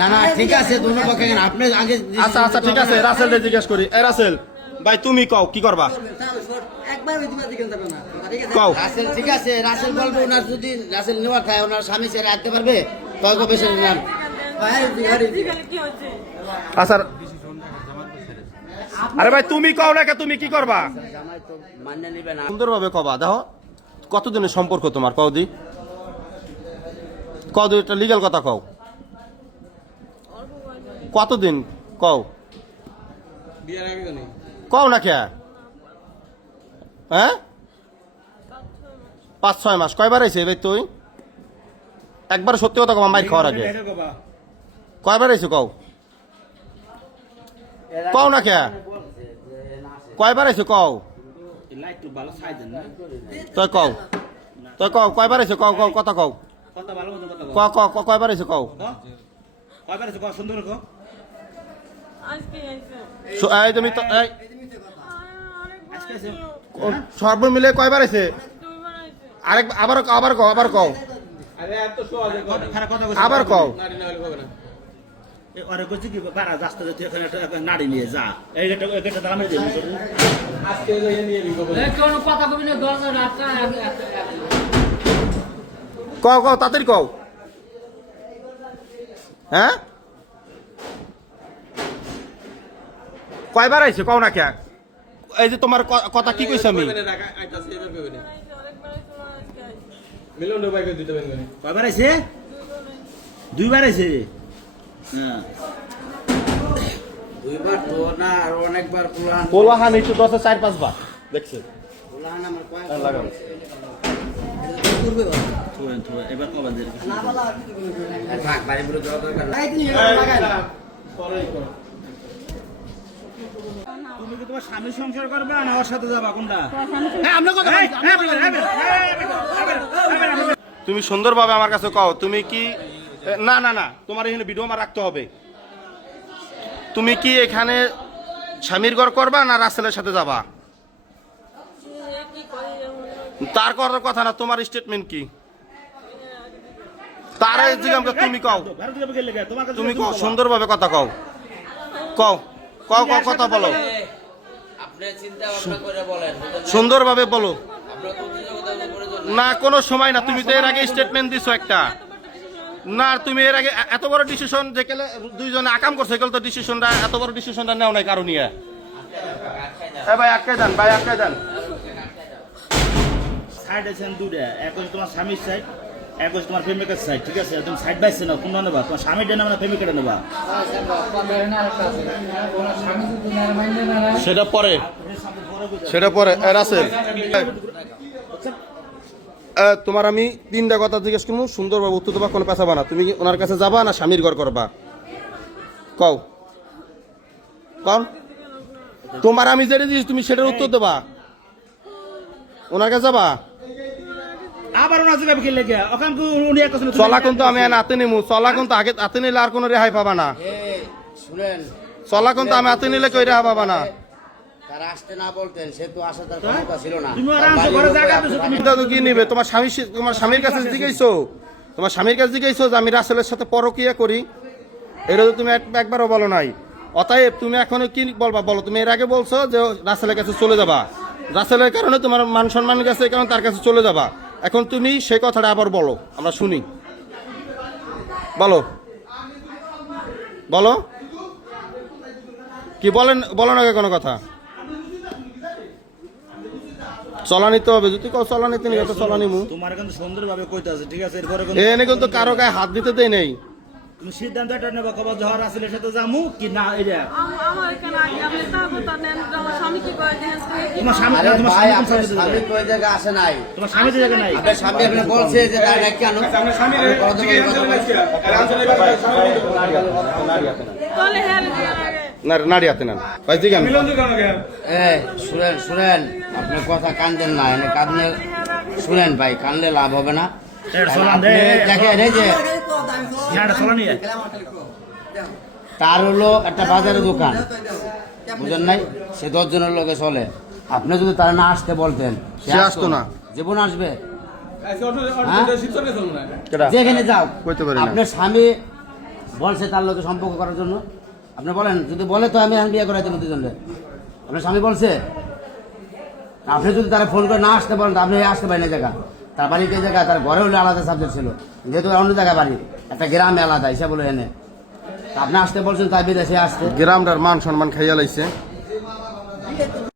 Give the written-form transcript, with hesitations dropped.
না না ঠিক আছে দুনো পক্ষে আপনি আগে আচ্ছা আচ্ছা ঠিক আছে রাসেল রে জিজ্ঞেস করি এ রাসেল ভাই তুমি কও কি করবা একবার দিবা দিকেন তবে না ঠিক আছে কও রাসেল ঠিক আছে রাসেল বলবো ওনার যদি রাসেল নেওয়া খায় ওনার স্বামী ছেড়ে আসতে পারবে তবে বেশি নিলাম ভাই কি হচ্ছে আচ্ছা আরে ভাই তুমি কও না তুমি কি করবা জামাই তো মান্য নিবে না সুন্দরভাবে কবা দেখো কতদিনের সম্পর্ক তোমার কও দি কও দি এটা লিগ্যাল কথা কও কতদিন কও বিয়ার আগে জানি কও না কে হ্যাঁ 5-6 মাস কয়বার আইছে ভাই তুই একবার সত্যি কথা কবা মাইর খাওয়ার আগে কয়বার আইছে কও কও না কে কয়বার আইছে কও লাইট তো ভালো সাইজ না তুই কও কয়বার আইছে কও কও কথা কও কথা ভালো মতো কথা ক ক কয়বার আইছে কও কয়বার আছে কয় সুন্দর কো আজকে আইছে এই তুমি তো এই আজকে আছে সর্ব মিলে কয়বার আইছে দুইবার আইছে আরেক আবার কও আরে এত সহজ খারাপ কথা আবার কও নাড়ি না হলে হবে না এ আরে কইছি কি বাড়া রাস্তা যেতে এখানে একটা নাড়ি নিয়ে যা এই এটা দামে দিয়ে আজকে যাই নিয়ে নিব কোন কথা কবি না দরজা রাস্তা কও তাড়াতাড়ি কও হ্যাঁ কয়বার আইছে কও না কে এই যে তোমার কথা কি কইছ আমি আইছে অনেকবার আইছে আজকে আইছে মিলন ভাই কই দিতে পারেন কয়বার আইছে দুইবার আইছে হ্যাঁ দুইবার তো না আর অনেকবার পুরান পোলাহান একটু 10-4-5 বার দেখছে পুরান আমার কয় লাগাও করবে এবার কবার দিয়ে না বলা থাক বাড়ি পুরো জল দরকার লাইট নিয়ে লাগাই তুমি কি তোমার স্বামী সংসার করবে না ওর সাথে যাবা কোনটা তুমি সুন্দরভাবে আমার কাছে কও তুমি কি না না না তোমার এখানে ভিডিও আমার রাখতে হবে তুমি কি এখানে স্বামীর ঘর করবা না রাসেলের সাথে যাবা কি করি তার করার কথা না তোমার স্টেটমেন্ট কি তার জিজ্ঞাসা করে তুমি কও তুমি কও সুন্দরভাবে কথা কও কও কও কও কথা বলো আপনি চিন্তা ভাবনা করে বলেন সুন্দরভাবে বলো আপনারা তো যোগাযোগ করে না কোনো সময় না তুমি তো এর আগে স্টেটমেন্ট দিছো একটা না তুমি এর আগে এত বড় ডিসিশন যে কেলে দুইজনে আকাম করছে কেলে তো ডিসিশনটা এত বড় ডিসিশনটা নেও নাই কারণ নিয়ে ভাই আটকাই দেন সাইড আছেন দুটা এক হচ্ছে তোমার স্বামীর সাইড এক হচ্ছে তোমার প্রেমিকের সাইড ঠিক আছে তুমি সাইড বাইছে না কোনটা নেবা তোমার স্বামীর নেবা না প্রেমিকের নেবা সেটা পরে রাসেল তোমার আমি 3টা কথা জিজ্ঞেস করবো সুন্দরভাবে উত্তর দেবা কোনো পেছাবা না তুমি কি ওনার কাছে যাবা না স্বামীর ঘর করবা কও তোমার আমি যেটা দিয়েছি তুমি সেটার উত্তর দেবা ওনার কাছে যাবা আবার ওনা যাবে কি লাগে ওখান কি উনি এক কথা চলা কিন্তু আমি হাতে নেবো চলা কিন্তু আগে হাতে নিলে আর কোনো রেহাই পাবা না শুনেন চলা কিন্তু আমি হাতে নিলে কই রেহাই পাবা না তারা আসতে না বলতেন সে তো আসা তার ক্ষমতা ছিল না তুমি আরামসে ঘরে জায়গা দিছো তুমি দাদু কি নিবে তোমার স্বামীর কাছে জিজ্ঞাসো যে আমি রাসেলের সাথে পরকিয়া করি এটা তো তুমি একবারও বলো নাই অতএব তুমি এখন কি বলবা বলো তুমি এর আগে বলছো যে রাসেলের কাছে চলে যাবা রাসেলের কারণে তোমার মান সম্মান গেছে এই কারণে তার কাছে চলে যাবা এখন তুমি সেই কথাটা আবার বলো আমরা শুনি বলো কি বলো না কোনো কথা চলা নিতে হবে যদি কেউ চলা নিতে নিবে তো চলা নিমু তোমার কিন্তু সুন্দরভাবে কইতে আছে ঠিক আছে এরপরে এনে কিন্তু কারো গায়ে হাত দিতে দেই নেই তুমি সিদ্ধান্ত এটা নেবা কবে ঝড় আসলে সাথে যামু কি না এটা আমার এখানে আগে আপনি তা কথা নেন আমার স্বামী কি করে দেখেন তোমার স্বামী আরে তোমার ভাই স্বামী কোন আপনার সাইডে স্বামী কই জায়গা আসে নাই তোমার স্বামী তো জায়গা নাই আপনার স্বামী আপনি বলছে যে তার নাকি কেন আপনার স্বামী তাহলে হেল দিয়ার আগে না নাড়ি হাতে নেন ভাই জিগান শুনেন আপনার কথা কানদেন না এনে কাঁদলে শুনেন ভাই কানলে লাভ হবে না আপনি দেখেন এই যে তার হলো একটা বাজারের দোকান বুঝেন নাই সে 10 জনের লোকে চলে আপনি যদি তারা না আসতে বলতেন সে আসতো না জীবন আসবে কেডা? যেখানে যাও কইতে পারি না। আপনার স্বামী বলছে তার লোকে সম্পর্ক করার জন্য? আপনি বলেন, যদি বলে তো আমি এখন বিয়ে করাই দেবো দুজনে। আপনার স্বামী বলছে? আপনি যদি তারা ফোন করে না আসতে পারেন তো আপনি আসতে পারেন এই জায়গা, তার বাড়িতে এই জায়গা, তার ঘরে হলে আলাদা সাবজেক্ট ছিল, যেহেতু অন্য জায়গায় বাড়ি, একটা গ্রামে আলাদা হিসাব বলে এনে তা আপনি আসতে বলছেন, তাই বিদেশে আসতে। গ্রামটার মান সম্মান খাইয়া লাইছে।